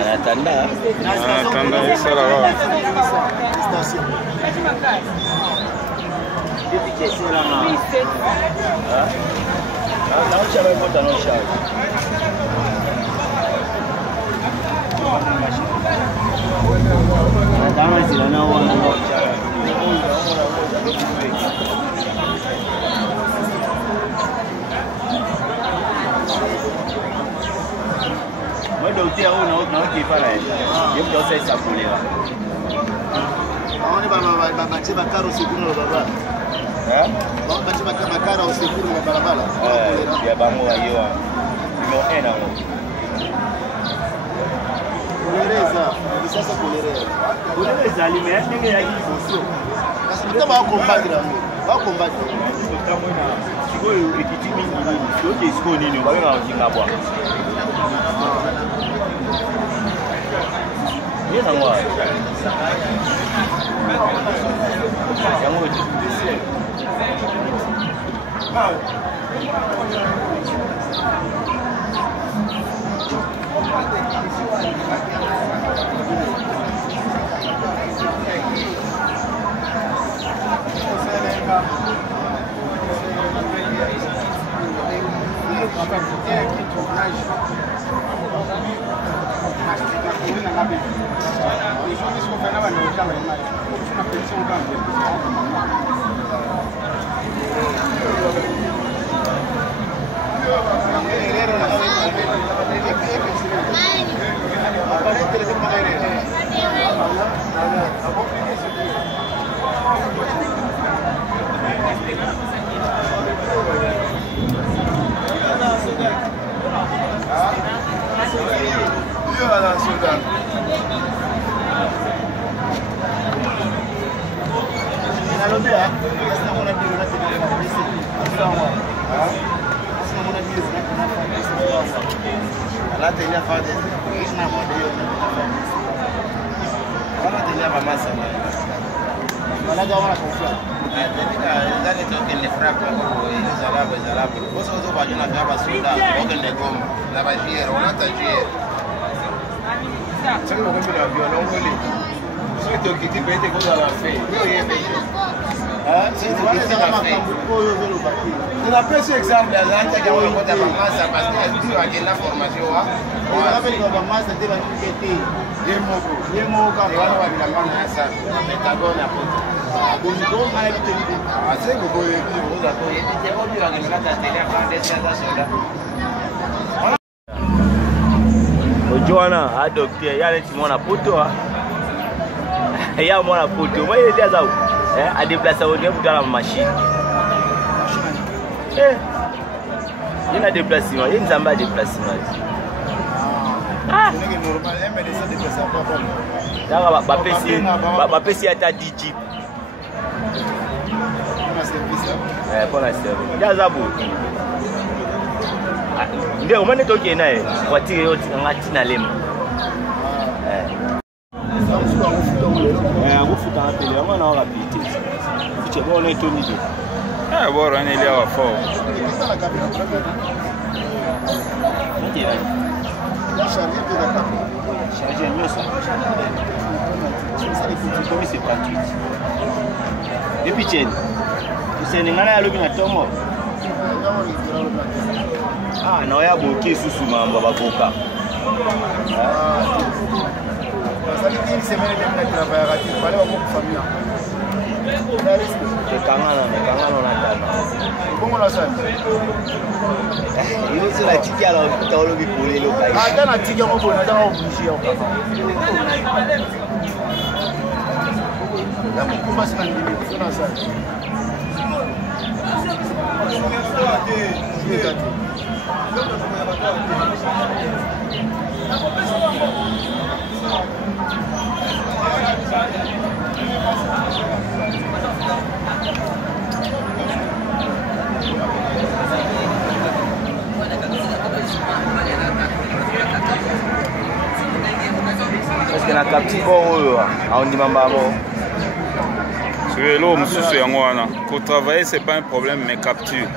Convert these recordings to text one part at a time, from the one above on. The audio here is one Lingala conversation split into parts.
Anatanda ça là-bas. Moi docteur on qui pas là. Je dois faire ça pour les là. On va bâtir ma caro seguro le baba. Hein? On va bâtir ma caro seguro le barabara. Ya bango ayo. Imo ena mo. Kulereza, sasa kulereza. Kulereza limea ndenge ya kisoso. Sasa mtama wa combattre. Wa combattre. Kama ina siko ekiti mingi nini. Yote siko nini ubabenga njinga bwa. Ni na ngwa. Yango ti. On a pris exemple à l'antenne qui a eu la masse parce que la formation on a fait la masse de la qualité les mots quand on a la masse ça métagone à côté donc on a évité c'est que vous avez évité on lui a mis la télé quand des sensations là Joana a docteur yale ti mona poto ya mona poto moi il était ça a déplacer au niveau de la machine il y a déplacement il y a un déplacement ah là ba pesi ata DJ pour la service il y a zabo ndio umane toke naye watire yote ngati na lema akufuta apele amana wakapite fiche bona etonide bora ni ile wa fo ndio charge nyosa c'est gratuit depuis cheni useningana ya lobi na tomo ah na ya boke susu mamba bakoka une semaine de travail rapide, il fallait avoir une famille. Comment on a ça? Il est sur la tique à la théologie pour les locaux. Ah, dans la tique, on va obligé. Là, on commence à limiter sur la salle. Parce que na kapti bon on dit mamba bon Vélo, mosusu yango wana. Pour travailler, c'est pas un problème, mais capture.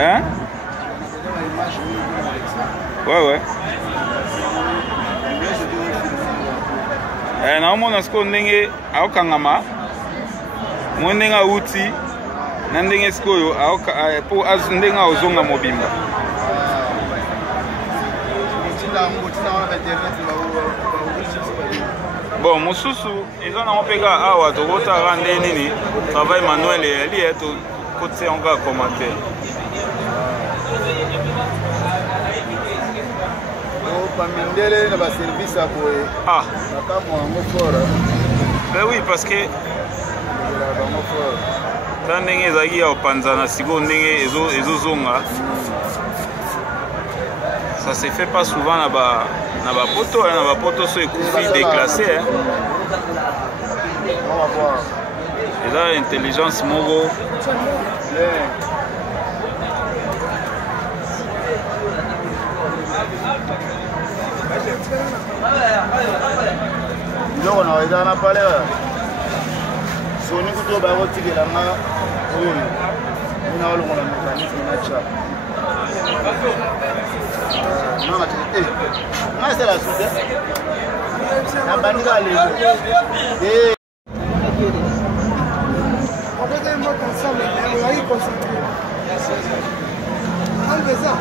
Hein? Ouais. Naomona siko ndenge aokangama mo ndenge auti na ndenge sikoyo po ndenge ozonga mobimba. Bon, mosusu eza na mopeka awa tokotaka nde nini travail manuel eli eto kote onga commentaire. Pamindele na ba service à boye. Ah. Ben oui, parce que tant ndenge ezaki ya opanza na siko ndenge ezozonga. Ça se fait pas souvent na ba poto so ekufi déclassé hein. On va voir. Et là intelligence moko. Yo na ida na pale. Soni kuto ba kotikela nga oyo. Ina olongola mécanisme na cha. Non, non, c'est la soude. La bannière les deux. On peut dire moi ensemble, on va y concentrer. Enlevez ça.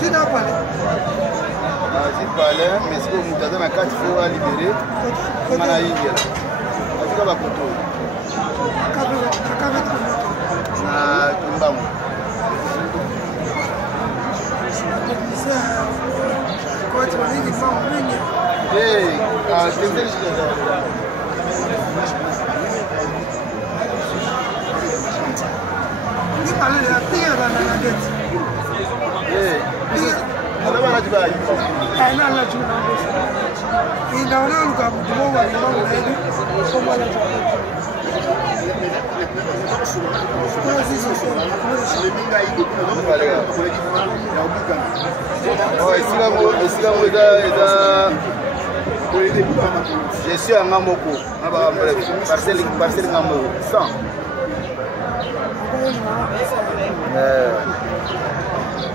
Tu n'as pas. J'ai parlé, mais ce que vous avez dans la carte, il faut libérer. On a eu bien. On va pas na Kimbangu. Je suis à Ngamoko, parcelle Ngamoko, 100.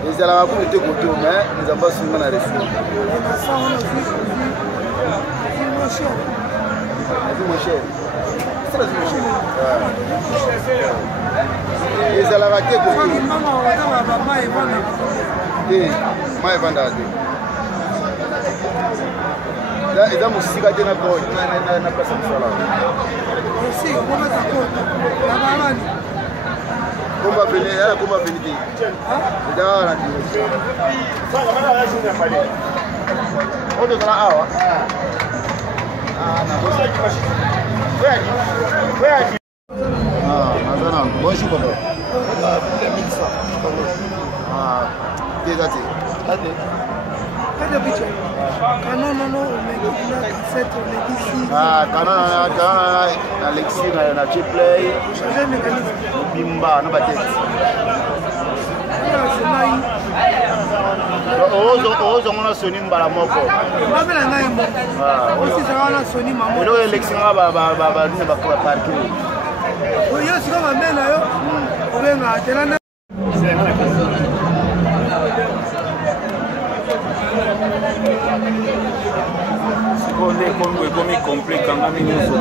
Les Arabes ont été coupés, mais nous n'avons pas souvent la reçu. C'est moins cher. C'est moins cher. Les Arabes ont été coupés. Ils ont aussi gardé la porte, ils n'ont pas ça. Aussi, on va t'accorder. Comment venir? Comment venir? On doit aller bonjour papa. Alexis na Chiplay. Bimba na batete. Ozo ngona soni mbala moko. Babela ngai mo. Osi zana soni mamo. Elo Alexis ba ne ba ko parking. Oyo siko mamela yo. Obenga telana. Konde Congo ekomi complet kanga minyoso.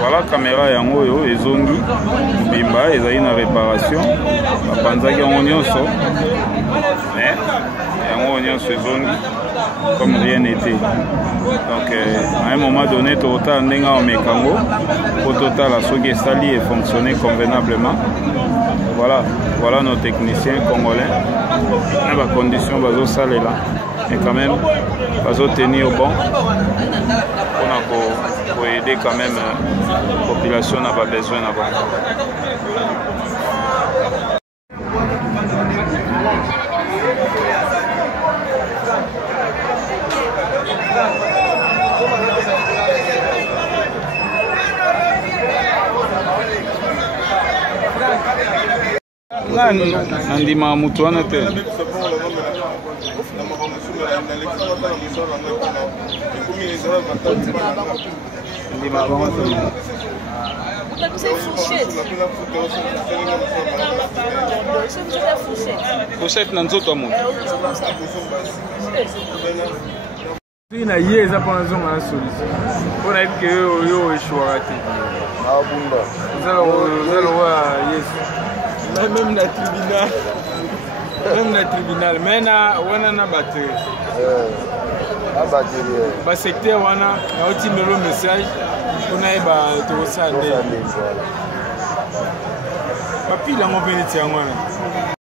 Voilà caméra yango yo ezongi bimba ezali na réparation bapanzaki yango nyonso mais yango nyonso ezongi comme rien n'était. Donc à un moment donné totala ndenge omekango po totala soki esali et fonctionner convenablement. Voilà nos techniciens congolais na ba conditions bazosalela et quand même bazotenir bon pour aider quand même la population n'a pas besoin d'avoir. Nandima mutu wana te. Fourchette na nzoto mo. Na yeza pour la zone à solution. On a dit que yo échoué. Ah bunda. Zalo yes. Même na tribunal. Mais na wana na batterie. Ba secteur wana na oti le message on a ba to sande. Papi la mo veniti wana.